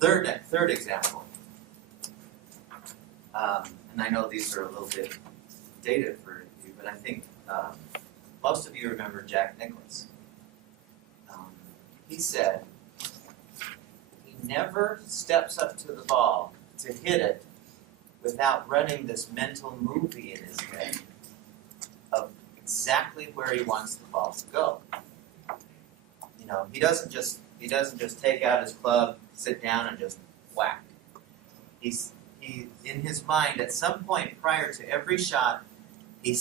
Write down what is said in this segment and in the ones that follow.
Third example. And I know these are a little bit dated for you, but I think most of you remember Jack Nicklaus. He said he never steps up to the ball to hit it without running this mental movie in his head of exactly where he wants the ball to go. You know, he doesn't just take out his club, sit down, and just whack. He in his mind at some point prior to every shot, he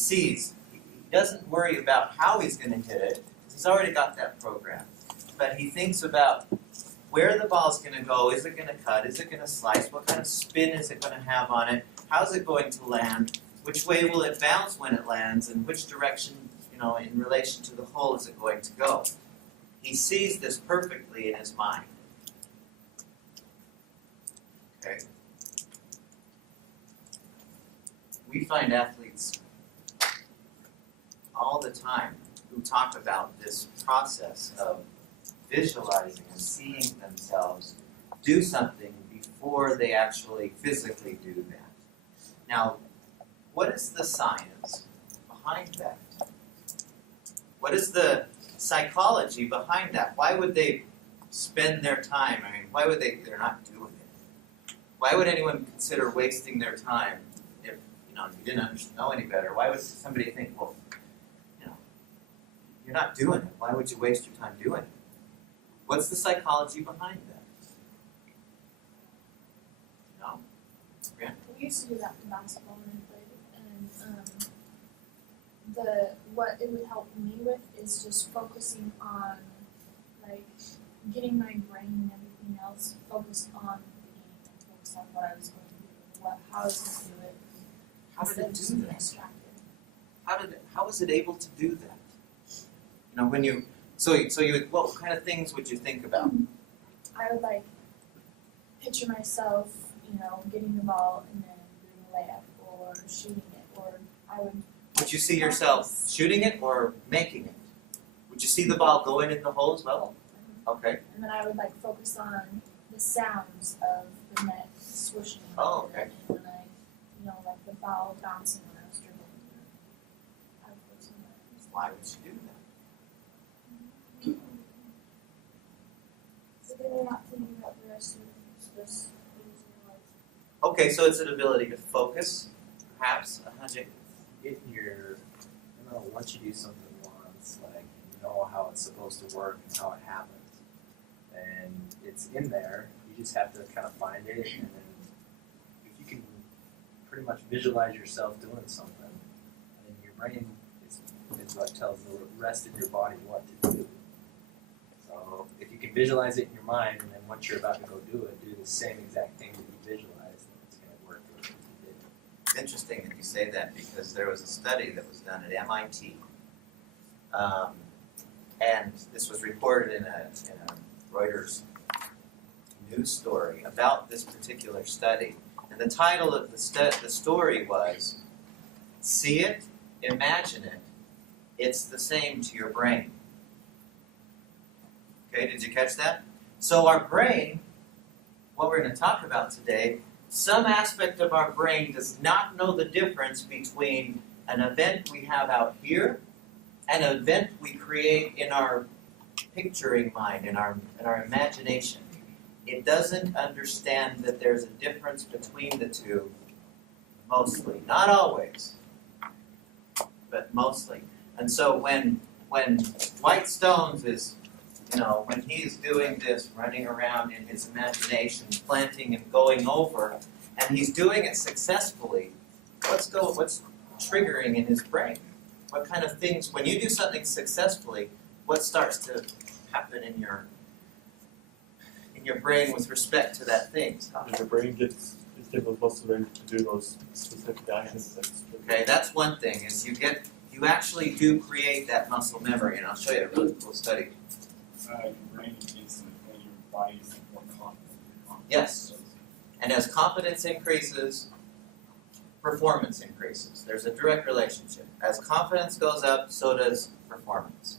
doesn't worry about how he's going to hit it. He's already got that program. But he thinks about where the ball's going to go. Is it going to cut? Is it going to slice? What kind of spin is it going to have on it? How's it going to land? Which way will it bounce when it lands? And which direction, in relation to the hole, is it going to go? He sees this perfectly in his mind. Okay. We find athletes all the time who talk about this process of visualizing and seeing themselves do something before they actually physically do that. Now, what is the science behind that? What is the psychology behind that? Why would they spend their time? I mean, why would they're not doing it? Why would anyone consider wasting their time if, you didn't know any better? Why would somebody think, well, you're not doing it. Why would you waste your time doing it? What's the psychology behind that? Yeah. We used to do that in basketball when we played, and what it would help me with is just focusing on getting my brain and everything else focused on the game and focused on what I was going to do, how I was going to do it. How did it do that? Distracted. How was it able to do that? When you what kind of things would you think about? I would picture myself, getting the ball and then doing a layup or shooting it, or I would. Would you see yourself shooting it or making it? Would you see the ball going in the hole as well? Okay. And then I would focus on the sounds of the net swishing. Oh, okay. And when the ball bouncing when I was dribbling. I would focus on that. Why would you do that? So then you're not thinking about the rest of this things in your life. Okay, so it's an ability to focus, perhaps. Once you do something once, you know how it's supposed to work and how it happens, and it's in there. You just have to kind of find it, and then if you can pretty much visualize yourself doing something, then your brain is what tells the rest of your body what to do. So if you can visualize it in your mind, and then once you're about to go do it, do the same exact thing that you visualized, then it's going to work the way you did. It's interesting that you say that because there was a study that was done at MIT, and this was reported in a Reuters news story about this particular study. And the title of the story was, "See it, imagine it, it's the same to your brain." Okay, did you catch that? So our brain, what we're going to talk about today, some aspect of our brain does not know the difference between an event we have out here and an event we create in our picturing mind, in our imagination. It doesn't understand that there's a difference between the two, mostly. Not always, but mostly. And so when White Stones is, when he's doing this, running around in his imagination, planting and going over, and he's doing it successfully, what's triggering in his brain? What kind of things, when you do something successfully, what starts to happen in your brain with respect to that thing? Your brain gets motivated to do those specific actions. Okay, that's one thing, is you actually do create that muscle memory, and I'll show you a really cool study. Your brain is when your body is more confident. Yes. And as confidence increases, performance increases. There's a direct relationship. As confidence goes up, so does performance.